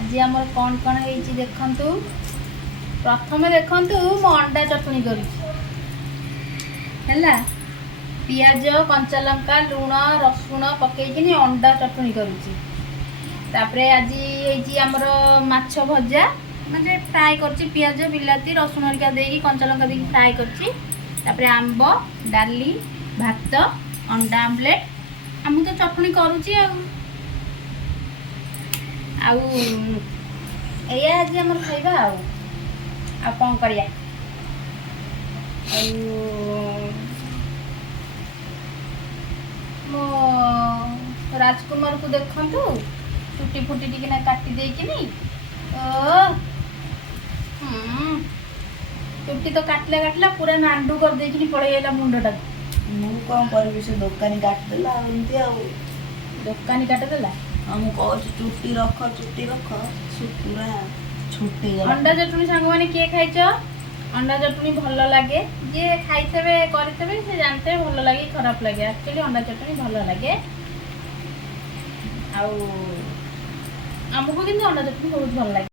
आज आमर कौन कौन है देखु प्रथम देखु मो अंडा चटनी कर पियाज कंचा लंका लुण रसुण पकईकि अंडा चटनी करुँचे आज आमर माछ भजा म्हणजे फ्राए करछि पियाज बिलाती रसुण हरिका देकी कंचा लंका देकी फ्राए करछि आंब डाली भात अंडा आमलेट आम तो चटनी करुँची या आज आम खाइबा आ कौन करिया मो राजकुमार को देखंतु चुटी फुटी टिके ना काटी देकिनी चुटी तो काटला काटला पूरा नांडू कर देकिनी पळेला मुंडटा मु कौन करी से दुकानी काटदेला एमती आ दुकानी काटदेला हम कहू चुट्टी रख पूरा छुट्टी अंडा चटनी सांग माने किए खाइछ अंडा चटनी भल लगे जे खाइतेबे करतेबे से जानते भल लगे खराब लगे एक्चुअली अंडा चटनी भल लगे आउ हमको किंतु अंडा चटनी बहुत भल लगे।